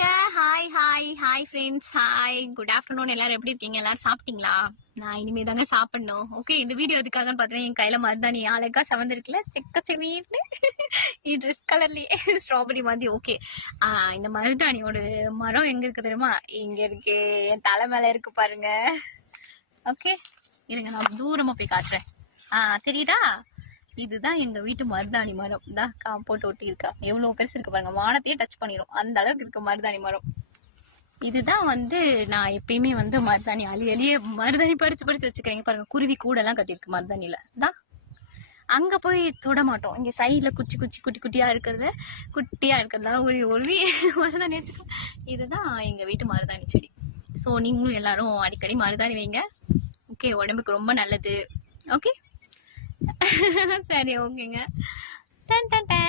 Hi hi hi friends hi good afternoon எல்லாரும் எப்படி இருக்கீங்க? எல்லாரும் சாப்பிட்டீங்களா? நான் இனிமே தாங்க சாப்பிடணும். ஓகே இந்த வீடியோ எதுக்காகன்னு பார்த்தீங்கன்னா என் கையில மருதாணி அழகாக செவந்திருக்குல செக்க செவீர்னு. ட்ரெஸ் கலர்லயே ஸ்ட்ராபெரி மாதிரி ஓகே இந்த மருதாணியோட மரம் எங்க இருக்கு தெரியுமா? இங்க இருக்கு. என் தலை மேலே இருக்கு பாருங்க. ஓகே இருங்க நான் தூரமா போய் காட்டுறேன். ஆ தெரியுதா? இதுதான் எங்க வீட்டு மருதாணி மரம். தான் கா போட்டு ஒட்டி இருக்கா எவ்வளவு பெருசு இருக்கு பாருங்க. வானத்தையே டச் பண்ணிரும். அந்த அளவுக்கு இருக்கு மருதாணி மரம். இதுதான் வந்து நான் எப்பயுமே வந்து மருதாணி அழி அழிய மருதாணி பறிச்சு பறிச்சு வச்சுக்கிறேங்க பாருங்க. குருவி கூட எல்லாம் கட்டியிருக்கு மருதாணியில. தான் அங்க போய் தொட மாட்டோம். இங்க சைட்ல குச்சி குச்சி குட்டி குட்டியா இருக்கிறத குட்டியா இருக்கிறதெல்லாம் ஒரு ஒரு மருதாணி வச்சுக்கோ. இதுதான் எங்க வீட்டு மருதாணி செடி. ஸோ நீங்களும் எல்லாரும் அடிக்கடி மருதாணி வைங்க. ஓகே உடம்புக்கு ரொம்ப நல்லது. ஓகே சரி ஓகேங்க. Done done done.